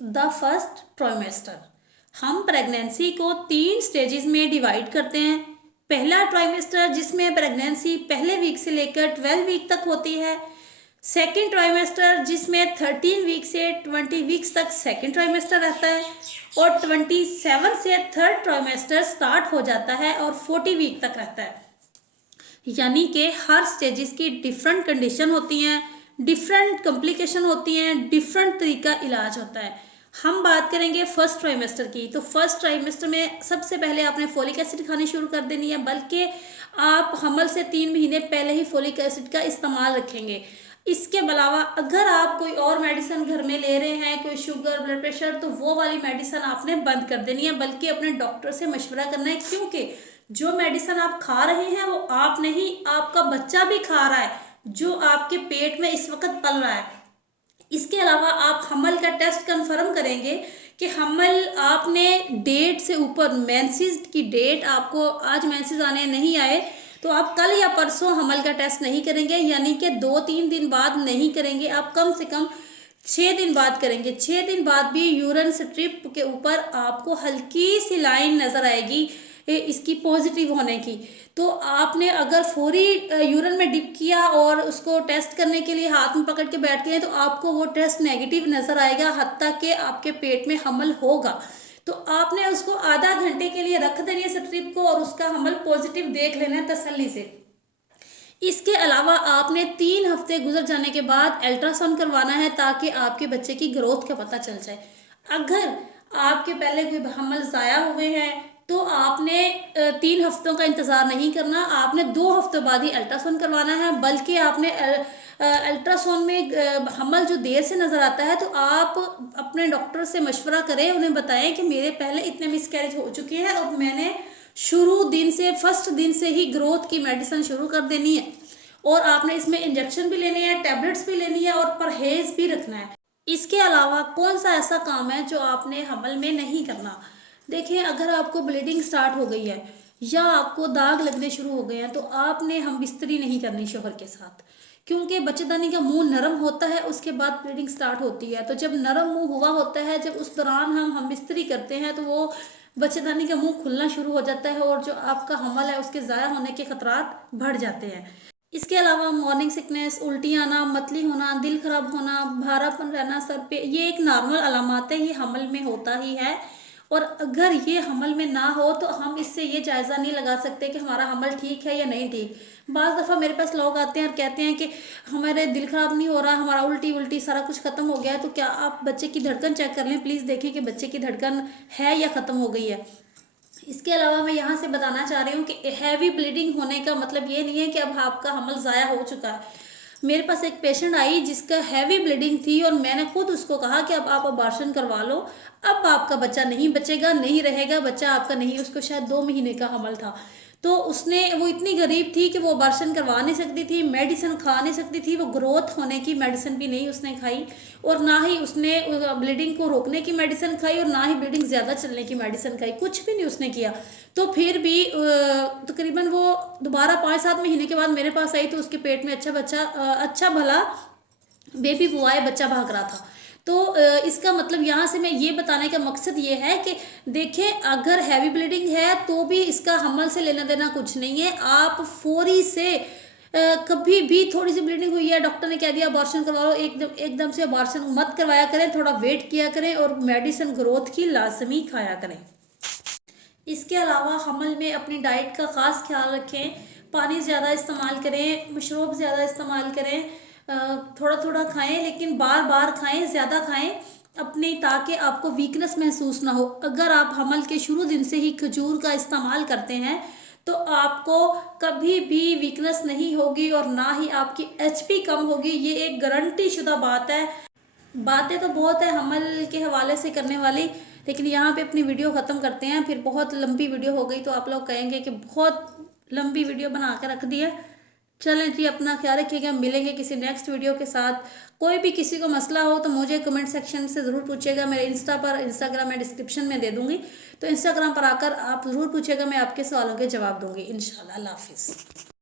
The first trimester. हम pregnancy को 3 stages में डिवाइड करते हैं। पहला ट्राइमेस्टर जिसमें प्रेगनेंसी पहले वीक से लेकर 12 वीक तक होती है। सेकेंड ट्राइमेस्टर जिसमें 13 वीक से 20 वीक्स तक सेकेंड ट्राइमेस्टर रहता है। और 27 से थर्ड ट्राइमेस्टर स्टार्ट हो जाता है और 40 वीक तक रहता है। यानी कि हर स्टेजेस की डिफरेंट कंडीशन होती हैं, डिफरेंट कॉम्प्लिकेशन होती हैं, डिफरेंट तरीका इलाज होता है। हम बात करेंगे फर्स्ट ट्राइमेस्टर की। तो फर्स्ट ट्राइमेस्टर में सबसे पहले आपने फोलिक एसिड खानी शुरू कर देनी है, बल्कि आप हमल से 3 महीने पहले ही फोलिक एसिड का इस्तेमाल रखेंगे। इसके अलावा अगर आप कोई और मेडिसिन घर में ले रहे हैं, कोई शुगर, ब्लड प्रेशर, तो वो वाली मेडिसिन आपने बंद कर देनी है, बल्कि अपने डॉक्टर से मशवरा करना है, क्योंकि जो मेडिसिन आप खा रहे हैं वो आप नहीं, आपका बच्चा भी खा रहा है जो आपके पेट में इस वक्त पल रहा है। इसके अलावा आप हमल का टेस्ट कंफर्म करेंगे कि हमल आपने डेट से ऊपर, मेंसेस की डेट आपको आज मेंसेस आने नहीं आए तो आप कल या परसों हमल का टेस्ट नहीं करेंगे, यानी कि 2-3 दिन बाद नहीं करेंगे, आप कम से कम 6 दिन बाद करेंगे। 6 दिन बाद भी यूरिन स्ट्रिप के ऊपर आपको हल्की सी लाइन नज़र आएगी इसकी पॉजिटिव होने की। तो आपने अगर फौरी यूरिन में डिप किया और उसको टेस्ट करने के लिए हाथ में पकड़ के बैठ गए तो आपको वो टेस्ट नेगेटिव नज़र आएगा, हत्ता कि आपके पेट में हमल होगा। तो आपने उसको आधा घंटे के लिए रख देनी है स्ट्रिप को और उसका हमल पॉजिटिव देख लेना है तसल्ली से। इसके अलावा आपने 3 हफ्ते गुजर जाने के बाद अल्ट्रासाउंड करवाना है ताकि आपके बच्चे की ग्रोथ का पता चल जाए। अगर आपके पहले कोई हमल ज़ाया हुए हैं तो आपने 3 हफ्तों का इंतज़ार नहीं करना, आपने 2 हफ्तों बाद ही अल्ट्रासाउंड करवाना है। बल्कि आपने अल्ट्रासाउंड में हमल जो देर से नज़र आता है तो आप अपने डॉक्टर से मशवरा करें, उन्हें बताएं कि मेरे पहले इतने मिसकैरेज हो चुके हैं और मैंने शुरू दिन से, फर्स्ट दिन से ही ग्रोथ की मेडिसिन शुरू कर देनी है और आपने इसमें इंजेक्शन भी लेने हैं, टैबलेट्स भी लेनी है और परहेज भी रखना है। इसके अलावा कौन सा ऐसा काम है जो आपने हमल में नहीं करना। देखिए, अगर आपको ब्लीडिंग स्टार्ट हो गई है या आपको दाग लगने शुरू हो गए हैं तो आपने हम बिस्तरी नहीं करनी शोहर के साथ, क्योंकि बच्चेदानी का मुंह नरम होता है, उसके बाद ब्लीडिंग स्टार्ट होती है। तो जब नरम मुंह हुआ होता है, जब उस दौरान हम बिस्तरी करते हैं तो वो बच्चेदानी का मुंह खुलना शुरू हो जाता है और जो आपका हमल है उसके ज़ाया होने के खतरात बढ़ जाते हैं। इसके अलावा मॉर्निंग सिकनेस, उल्टी आना, मतली होना, दिल खराब होना, भारापन रहना सर पे, ये एक नॉर्मल अलामात है, ये हमल में होता ही है। और अगर ये हमल में ना हो तो हम इससे ये जायज़ा नहीं लगा सकते कि हमारा हमल ठीक है या नहीं ठीक। बाज़ दफ़ा मेरे पास लोग आते हैं और कहते हैं कि हमारे दिल ख़राब नहीं हो रहा, हमारा उल्टी उल्टी सारा कुछ ख़त्म हो गया है। तो क्या आप बच्चे की धड़कन चेक कर लें, प्लीज़ देखें कि बच्चे की धड़कन है या ख़त्म हो गई है। इसके अलावा मैं यहाँ से बताना चाह रही हूँ कि हैवी ब्लीडिंग होने का मतलब ये नहीं है कि अब आपका हमल ज़ाया हो चुका है। मेरे पास एक पेशेंट आई जिसका हैवी ब्लीडिंग थी और मैंने खुद उसको कहा कि अब आप अबॉर्शन करवा लो, अब आपका बच्चा नहीं बचेगा, नहीं रहेगा, बच्चा आपका नहीं। उसको शायद 2 महीने का हमल था। तो उसने, वो इतनी गरीब थी कि वो अबॉर्शन करवा नहीं सकती थी, मेडिसिन खा नहीं सकती थी, वो ग्रोथ होने की मेडिसिन भी नहीं उसने खाई और ना ही उसने ब्लीडिंग को रोकने की मेडिसिन खाई और ना ही ब्लीडिंग ज़्यादा चलने की मेडिसिन खाई, कुछ भी नहीं उसने किया। तो फिर भी तकरीबन वो दोबारा 5-7 महीने के बाद मेरे पास आई तो उसके पेट में अच्छा भला बेबी बॉय बच्चा भाग रहा था। तो इसका मतलब यहाँ से मैं ये बताने का मकसद ये है कि देखें, अगर हैवी ब्लीडिंग है तो भी इसका हमल से लेना देना कुछ नहीं है। आप फौरी से कभी भी थोड़ी सी ब्लीडिंग हुई है, डॉक्टर ने कह दिया अबॉर्शन करवा लो, एकदम से अबॉर्शन मत करवाया करें, थोड़ा वेट किया करें और मेडिसिन ग्रोथ की लाजमी खाया करें। इसके अलावा हमल में अपनी डाइट का ख़ास ख्याल रखें, पानी ज़्यादा इस्तेमाल करें, मशरूब ज़्यादा इस्तेमाल करें, थोड़ा थोड़ा खाएं लेकिन बार बार खाएं, ज़्यादा खाएं अपने, ताकि आपको वीकनेस महसूस ना हो। अगर आप हमल के शुरू दिन से ही खजूर का इस्तेमाल करते हैं तो आपको कभी भी वीकनेस नहीं होगी और ना ही आपकी एचपी कम होगी, ये एक गारंटी शुदा बात है। बातें तो बहुत है हमल के हवाले से करने वाली, लेकिन यहाँ पे अपनी वीडियो ख़त्म करते हैं, फिर बहुत लंबी वीडियो हो गई तो आप लोग कहेंगे कि बहुत लंबी वीडियो बना कर रख दी है। चलें जी, अपना ख्याल रखिएगा, मिलेंगे किसी नेक्स्ट वीडियो के साथ। कोई भी किसी को मसला हो तो मुझे कमेंट सेक्शन से ज़रूर पूछिएगा, मेरे इंस्टाग्राम में डिस्क्रिप्शन में दे दूँगी, तो इंस्टाग्राम पर आकर आप ज़रूर पूछिएगा, मैं आपके सवालों के जवाब दूँगी इंशाल्लाह। अल्लाह हाफिज़।